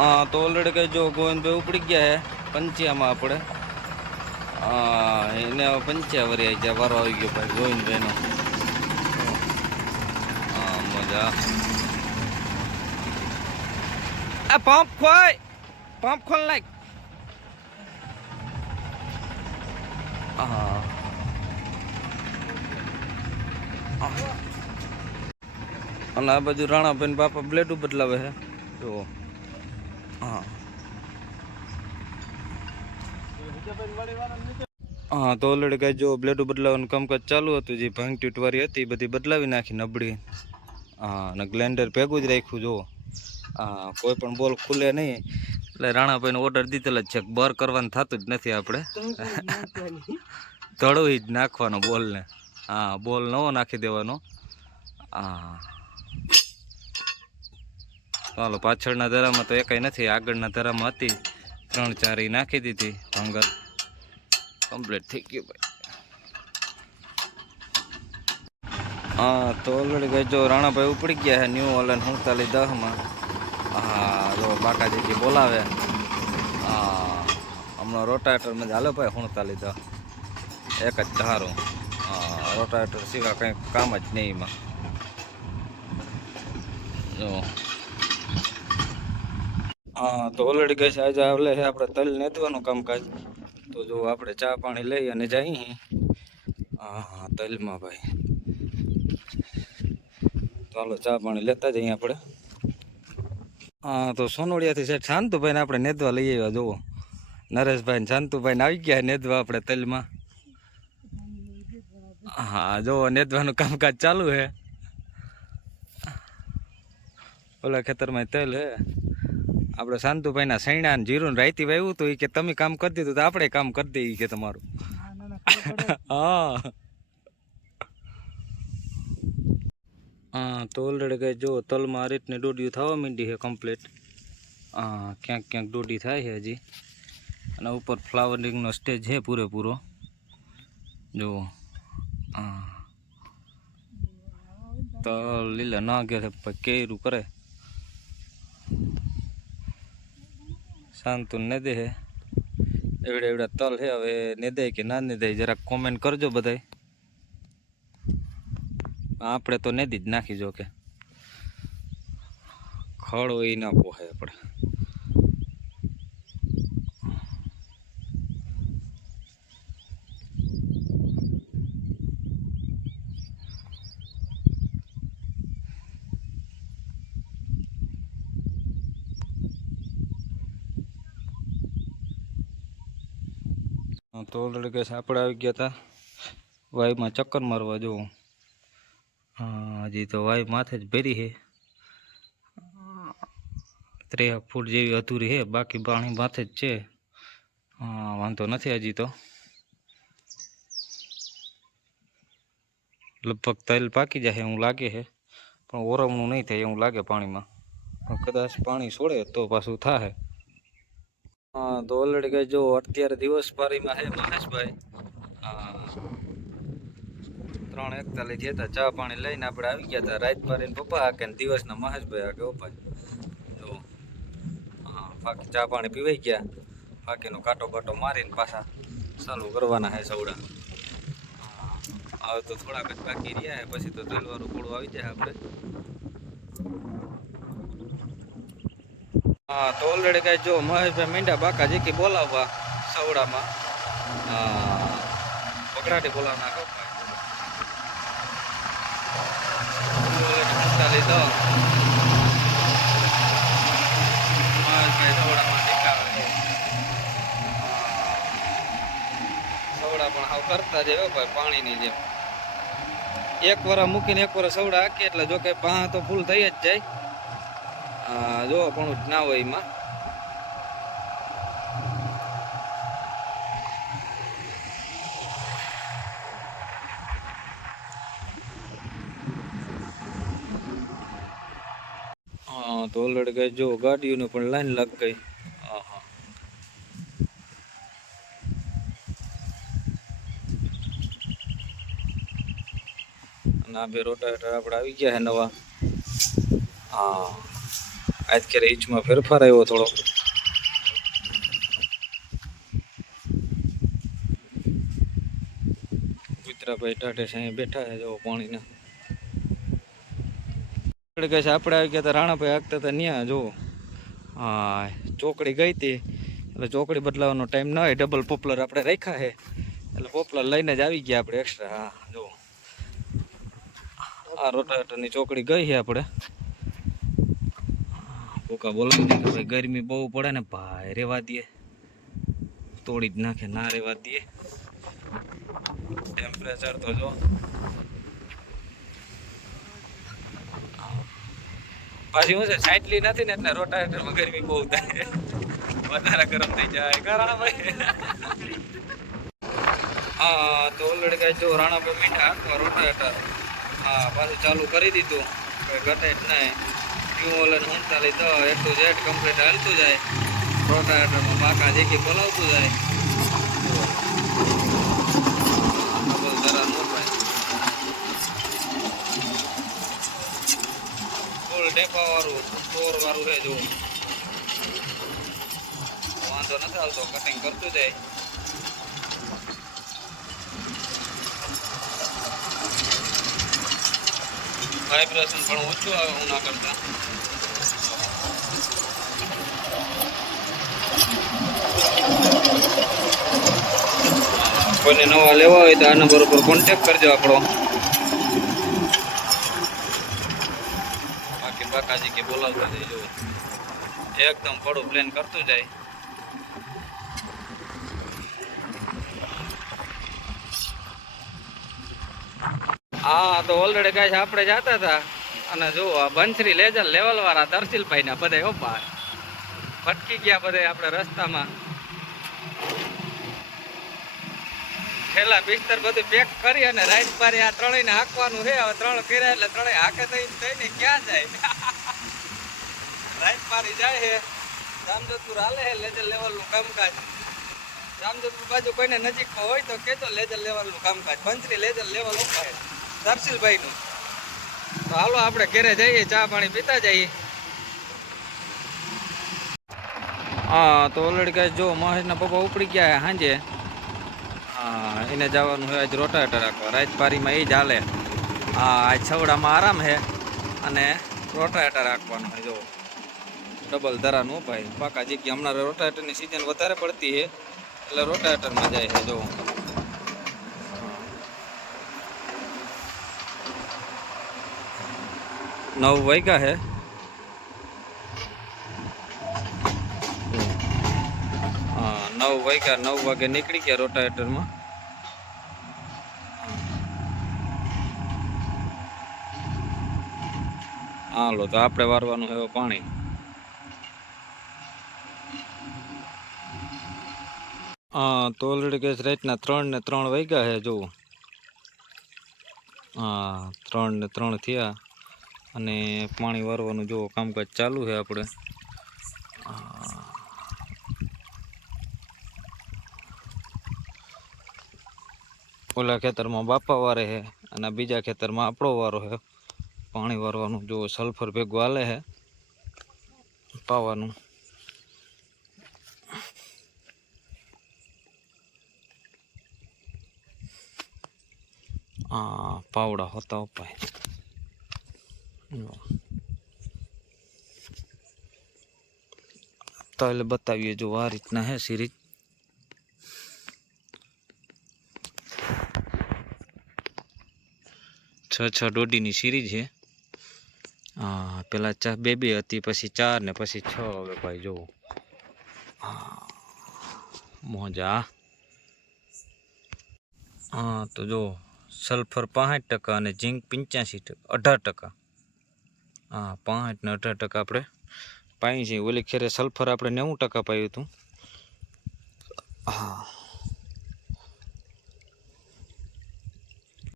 હા, તો ઓલરેડી કઈ જો ગોવિંદભાઈ ઉપડી ગયા હે, પંચ્યામાં આપણે. હા, એને પંચ્યા વરી આવી ગયા, વારો આવી ગયો ભાઈ, ગોવિંદભાઈનો. હા, મજા. આ પંપ ખોય પંપ ખોલ નાખ. અને આ બાજુ રાણાભાઈ બાપા બ્લેડું બદલાવે છે. જુઓ. હા, તો ઓલરેડી કાંઈ જો બ્લેડ બદલાવાનું કામકાજ ચાલુ હતું, જે ભાંગ તૂટવારી હતી બધી બદલાવી નાખી નબળી. હા, અને ગ્લેન્ડર ભેગું જ રાખ્યું, જુઓ. હા, કોઈ પણ બોલ ખુલે નહીં. એટલે રાણાભાઈને ઓર્ડર દીધેલો જ છે, બર કરવાનું થતું જ નથી આપણે. તળવી જ નાખવાનો બોલને. હા, બોલ નવો નાખી દેવાનો. હા. ચાલો પાછળના ધરામાં તો એકાઈ નથી, આગળના ધરામાં હતી. ત્રણ ચાર નાખી દીધી, ભાંગર. કમ્પ્લીટ થઈ ગયું ભાઈ. હા, તો ઓલરેડી ગઈ જો રાણાભાઈ ઉપડી ગયા છે ન્યૂ ઓલેન સુડતાલીસ દહમાં હા, જો બાકાજીથી બોલાવે. હા, હમણાં રોટાવેટરમાં હાલો ભાઈ સુડતાલીસ દહ. એક જ ધારું. હા રોટાવેટર સિવાય કંઈ કામ જ નહીં એમાં. જો. હા, તો ઓલરેડી ગઈ છે આજે આવલે છે આપણે તલ નેતવાનું કામકાજ. તો જો આપણે ચા પાણી લઈ અને જઈએ. હા હા તલમાં ભાઈ ચાલો ચા પાણી લેતા જઈએ આપણે. હા તો સોનોડિયાથી સાહેબ શાંતુભાઈને આપણે નેદવા લઈ આવ્યા, જુઓ. નરેશભાઈ શાંતુભાઈને આવી ગયા નેદવા આપણે તલમાં. હા જો નેદવાનું કામકાજ ચાલુ છે ઓલા ખેતરમાં તેલ હે. આપણે શાંતુભાઈના સૈણા ને જીરું રાયતી વાવ્યું હતું કે તમે કામ કરી દીધું તો આપણે કામ કરી દઈએ કે તમારું. હા. હા, તો ઓલરેડી કઈ જો તલમાં આ રીતની ડોડીઓ થવા માંડી છે કમ્પ્લીટ હા, ક્યાંક ક્યાંક ડોડી થાય છે હજી. અને ઉપર ફ્લાવરિંગનો સ્ટેજ છે પૂરેપૂરો. જુઓ હા. તલ લીલા ના ગયા છે કેરું કરે. શાંતુ ને દે એવડે એવડા તલ હે, હવે ને દે કે ના ને દે જરાક કોમેન્ટ કરજો બધાય. આપણે તો નેદી જ નાખી જો કે. ખડ હોય ના પોહાય આપણે. તો ઓલરેડી ગેસ આપણે આવી ગયા હતા વાયમાં ચક્કર મારવા જોઉં. હા, હજી તો વાઈ માથે જ ભરી છે. ત્રેક ફૂટ જેવી અધૂરી છે, બાકી પાણી માથે જ છે. હા, વાંધો નથી હજી તો. લગભગ તૈલ પાકી જશે એવું લાગે છે. પણ ઓરમણું નહીં થાય, એવું લાગે પાણીમાં. પણ કદાચ પાણી છોડે તો પાછું થાય. હા તો ઓલરેડી કઈ જો અત્યારે દિવસ પારીમાં છે મહેશભાઈ. ત્રણ એકતાલીસ હતા ચા પાણી લઈને આપણે આવી ગયા હતા રાત પારીને પપ્પા હાકે ને દિવસના મહેશભાઈ હાકે જો હા બાકી ચા પાણી પીવાઈ ગયા. બાકીનો કાંટો બાટો મારીને પાછા ચાલુ કરવાના હા, હવે તો થોડાક જ બાકી રહ્યા પછી તો તેલવાળું પૂળું આવી જાય આપણે. હા, તો ઓલરેડી કઈ જો મહેશભાઈ મીંડા બાકા જીકી બોલાવવા સવડામાં પકડાટી બોલાવના કહો લીધો સવડામાં સવડા પણ હાવ કરતા જ ભાઈ, પાણીની જેમ. એક વાર મૂકીને એક વરા સવડા હાકીએ એટલે જો કે પા તો ફૂલ થઈ જ જાય. જો પણ જ ના હોય એમાં. તો ઓલરેડી ગઈ જો ગાડીઓને પણ લાઈન લાગ ગઈ. આ બે રોટાવેટર આપણે આવી ગયા છે નવા. હા. આજ ક્યારે ઈચમાં ફેરફાર આવ્યો થોડો. કુતરાભાઈ ટાટે સાંઈ બેઠા છે જો પાણીના. કહે છે, આપણે આવી ગયા હતા રાણાભાઈ આગતા હતા ત્યાં જો. હા, ચોકડી ગઈ હતી. એટલે ચોકડી બદલાવાનો ટાઈમ ન હોય ડબલ પોપલર આપણે રાખ્યા છે. એટલે પોપલર લઈને જ આવી ગયા આપણે એક્સ્ટ્રા હા, જો. આ રોટાવેટરની ચોકડી ગઈ છે આપણે. કોકા બોલાવી દે ભાઈ ગરમી બહુ પડે ને ભાઈ રેવા દે. તોડી જ નાખે, ના રેવા દે. ટેમ્પરેચર તો જો. પાછી હું છે સાઈટલી નથી ને એટલે રોટાવેટરમાં ગરમી બહુ થાય. વધારે ગરમ થઈ જાય. કારણ ભાઈ. હા, તો ઓલરેડી કાંઈ જો રાણાભાઈ મીઠા રોટાવેટર. હા, પાછું ચાલુ કરી દીધું. કોઈ જ નહીં. ટ્યુબવેલ અને ઉનતાલી તો એટલું જેટ કમ્પ્લીટ હાલતું જાય. રોટાવેટરમાં પાકા જેકી બોલાવતું જાય. ફૂલ ટેપા વાળું ફોર વાળું વાંધો નથી આવતો કટિંગ કરતું જાય. વાઇબ્રેશન પણ ઓછું આવે ઉના કરતા. કોઈને નવા લેવા હોય તો આ નંબર ઉપર કોન્ટેક્ટ કરજો આપણો. બાકી બાકાજી કે બોલાવતા જઈજો એકદમ પડું પ્લેન કરતું જાય. હા તો ઓલરેડી ગાય આપણે જતા હતા. અને જો બંસરી લેજર લેવલ વાળા દર્શિલભાઈ ના બધા બહાર ભટકી ગયા બધા આપણે રસ્તામાં. છેલ્લા બિસ્તર બધું પેક કરી અને રાઈટ પારી આ ત્રણેયને હાંકવાનું છે. હવે ત્રણ ફેર્યા એટલે ત્રણેય હાકે થઈ થઈને ક્યાં જાય? રાઈટ પારી જાય છે. રામજોતપુર હાલે છે લેજર લેવલનું કામકાજ. જામજોધપુર બાજુ કોઈને નજીકમાં હોય તો કેજો લેજર લેવલનું કામકાજ. પંચરી લેજર લેવલ ઉપાય દર્શિલભાઈનું તો હાલો આપણે ઘેરે જઈએ, ચા પાણી પીતા જઈએ. હા, તો ઓલરેડી કાંઈ જો મહેશના પપ્પા ઉપડી ગયા સાંજે. હા એને જવાનું હોય આજ રોટાવેટર રાખવા રાજપારીમાં એ જ હાલે. હા આજ છવડામાં આરામ છે અને રોટાવેટર રાખવાનું હોય જો ડબલ ધરાનું ઉપાય પાકા જગ્યા હમણાં રોટાવેટરની સિઝન વધારે પડતી છે એટલે રોટાવેટરમાં જાય છે જો નવ વાગ્યા છે હા નવ વાગ્યા, નવ વાગે નીકળી ગયા રોટાવેટરમાં. હાલો તો આપણે વારવાનું હવે પાણી. હા, તો ઓલરેડી કે રાતના ત્રણ ને ત્રણ વાગ્યા છે જોવું હા, ત્રણ ને ત્રણ થયા. અને પાણી વારવાનું જોવો કામકાજ ચાલુ છે આપણે. ઓલા ખેતરમાં બાપા વારે છે અને બીજા ખેતરમાં આપણો વારો છે પાણી વારવાનું. જો સલ્ફર ભેગું હાલે છે પાવાનું. આ પાવડા હોતા ઉપાય જો. તો એટલે બતાવીએ જો આ રીતના હે સિરીજ છ છ દોઢીની સીરી છે. હા, પેલા ચા, બે બે હતી, પછી ચાર ને પછી છ હવે ભાઈ હા, મોજા. હા, તો જો સલ્ફર પાંસઠ ટકા અને ઝીંક પંચ્યાસી ટકા, અઢાર ટકા. હા, પાંસઠ ને અઢાર ટકા આપણે પાઈ છીએ ઓલી ખેરે સલ્ફર આપણે નેવું ટકા પાયું હતું. હા.